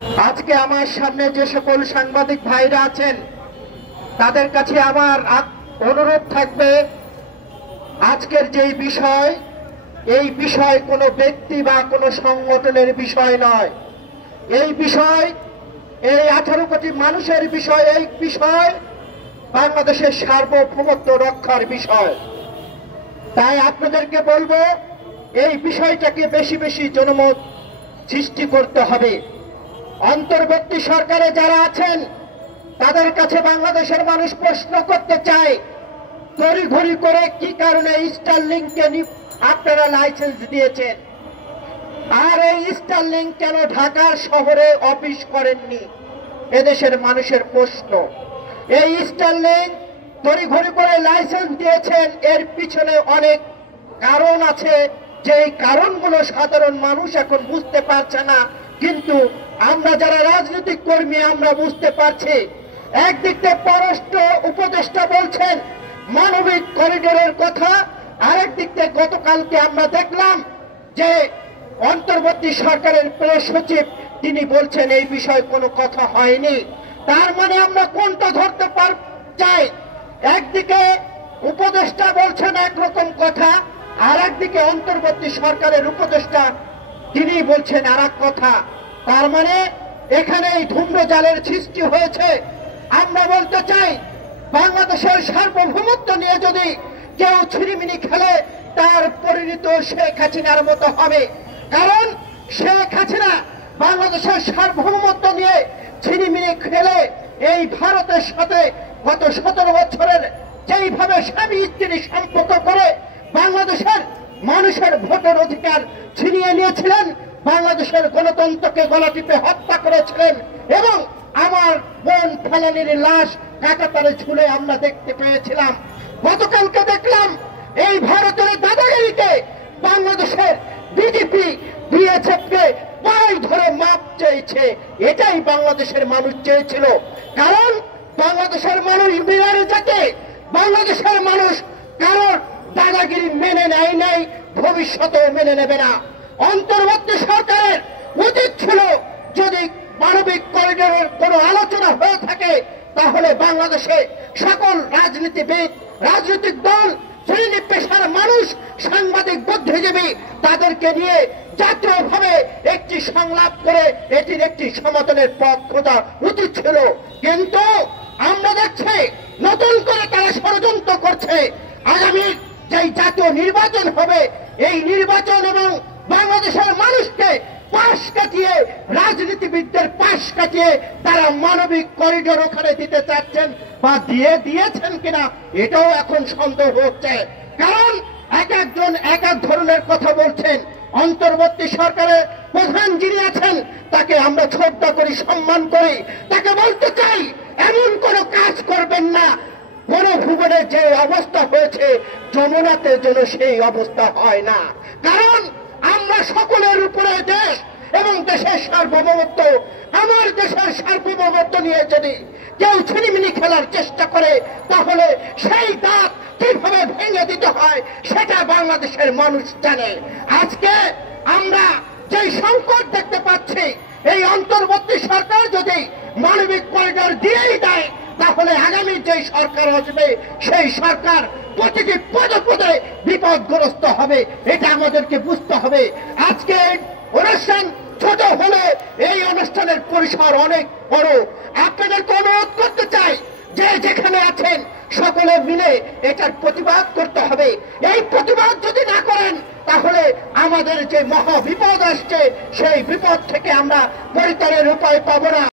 আজকে আমার সামনে যে সকল সাংবাদিক ভাইরা আছেন তাদের কাছে আমার অনুরোধ থাকবে, আজকের যে বিষয়, এই বিষয় কোনো ব্যক্তি বা কোনো সংগঠনের বিষয় নয়। এই বিষয় এই 18 কোটি মানুষের বিষয়। এই বিষয় বাংলাদেশের সার্বভৌমত্ব রক্ষার বিষয়। তাই আপনাদেরকে বলবো, এই বিষয়টাকে বেশি বেশি জনমত সৃষ্টি করতে হবে। অন্তর্বর্তী সরকারে যারা আছেন তাদের কাছে বাংলাদেশের মানুষ প্রশ্ন করতে চায়, তড়িঘড়ি করে কি কারণে স্টারলিংককে আপনারা লাইসেন্স দিয়েছেন, আর এই স্টারলিংক কেন ঢাকার শহরে অফিস করেননি? এদেশের মানুষের প্রশ্ন। এই স্টারলিংক তড়িঘড়ি করে লাইসেন্স দিয়েছেন, এর পিছনে অনেক কারণ আছে, যে এই কারণগুলো সাধারণ মানুষ এখন বুঝতে পারছে না, কিন্তু আমরা যারা রাজনৈতিক কর্মী আমরা বুঝতে পারছি। একদিক থেকে পররাষ্ট্র উপদেষ্টা বলছেন মানবিক করিডোরের কথা, আরেক দিক থেকে গতকালকে আমরা দেখলাম যে অন্তর্বর্তী সরকারের প্রেস সচিব তিনি বলছেন এই বিষয়ে কোনো কথা হয়নি। তার মানে আমরা কোনটা ধরতে চাই? একদিকে উপদেষ্টা বলছেন একরকম কথা, আর একদিকে অন্তর্বর্তী সরকারের উপদেষ্টা তিনি বলছেন আর এক কথা। তার মানে এখানে এই ধূম্রজালের সৃষ্টি হয়েছে। আমরা বলতে চাই, বাংলাদেশের সার্বভৌমত্ব নিয়ে যদি কেউ ছিনিমিনি খেলে তার পরিণত শেখ হাসিনার মতো হবে। কারণ শেখ হাসিনা বাংলাদেশের সার্বভৌমত্ব নিয়ে ছিনিমিনি খেলে এই ভারতের সাথে গত 17 বছরের যেইভাবে স্বামী স্ত্রী সম্পর্ক করে বাংলাদেশের মানুষের ভোটের অধিকার ছিনিয়ে নিয়েছিলেন, বাংলাদেশের গণতন্ত্রকে গলা টিপে হত্যা করেছিলেন, এবং আমার বোন ফেলানির লাশ কাঁটাতারে ঝুলে আমরা দেখতে পেয়েছিলাম। গতকালকে দেখলাম এই ভারতের দাদাগিরিতে বাংলাদেশের বিজেপি বিএসএফকে পায়ে ধরে মাপ চেয়েছে। এটাই বাংলাদেশের মানুষ চেয়েছিল। কারণ বাংলাদেশের মানুষ বিহারে যেতে, বাংলাদেশের মানুষ কারোর দাদাগিরি মেনে নেয় নাই, ভবিষ্যতেও মেনে নেবে না। অন্তর্বর্তী সরকারের উচিত ছিল, যদি মানবিক করিডোরের কোনো আলোচনা হয়ে থাকে তাহলে বাংলাদেশে সকল রাজনীতিবিদ, রাজনৈতিক দল, শ্রেণী পেশার মানুষ, সাংবাদিক, বুদ্ধিজীবী তাদেরকে নিয়ে জাতীয়ভাবে একটি সংলাপ করে এটির একটি সমাধানের পথ খোঁজা উচিত ছিল। কিন্তু আমরা দেখছি নতুন করে তারা ষড়যন্ত্র করছে। আগামী যেই জাতীয় নির্বাচন হবে, এই নির্বাচন এবং বাংলাদেশের মানুষকে পাশ কাটিয়ে, রাজনীতিবিদদের পাশ কাটিয়ে তারা মানবিক করিডোর ওখানে দিতে চাচ্ছেন, বা দিয়েছেন কিনা এটাও এখন সন্দেহ হচ্ছে। কারণ এক একজন এক এক ধরনের কথা বলছেন। অন্তর্বর্তী সরকারের প্রধান যিনি আছেন তাকে আমরা শ্রদ্ধা করি, সম্মান করি। তাকে বলতে চাই, এমন কোনো কাজ করবেন না গণভুবনের যে অবস্থা হয়েছে যমুনাতে যেন সেই অবস্থা হয় না। কারণ আমরা সকলের উপরে দেশ এবং দেশের সার্বভৌমত্ব, আমার দেশের সার্বভৌমত্ব নিয়ে যদি কেউ ছিনিমিনি খেলার চেষ্টা করে তাহলে সেই দাঁত কিভাবে ভেঙে দিতে হয় সেটা বাংলাদেশের মানুষ জানে। আজকে আমরা যে সংকট দেখতে পাচ্ছি, এই অন্তর্বর্তী সরকার যদি মানবিক করিডোর দিয়েই দেয় তাহলে আগামী যে সরকার আসবে সেই সরকার প্রতিটি পদে পদে বিপদগ্রস্ত হবে। এটা আমাদেরকে বুঝতে হবে। আজকে অনুষ্ঠান ছোট হলে এই অনুষ্ঠানের পরিসর অনেক বড়। আপনাদেরকে অনুরোধ করতে চাই, যে যেখানে আছেন সকলে মিলে এটার প্রতিবাদ করতে হবে। এই প্রতিবাদ যদি না করেন তাহলে আমাদের যে মহা বিপদ আসছে সেই বিপদ থেকে আমরা পরিত্রাণের উপায় পাবো না।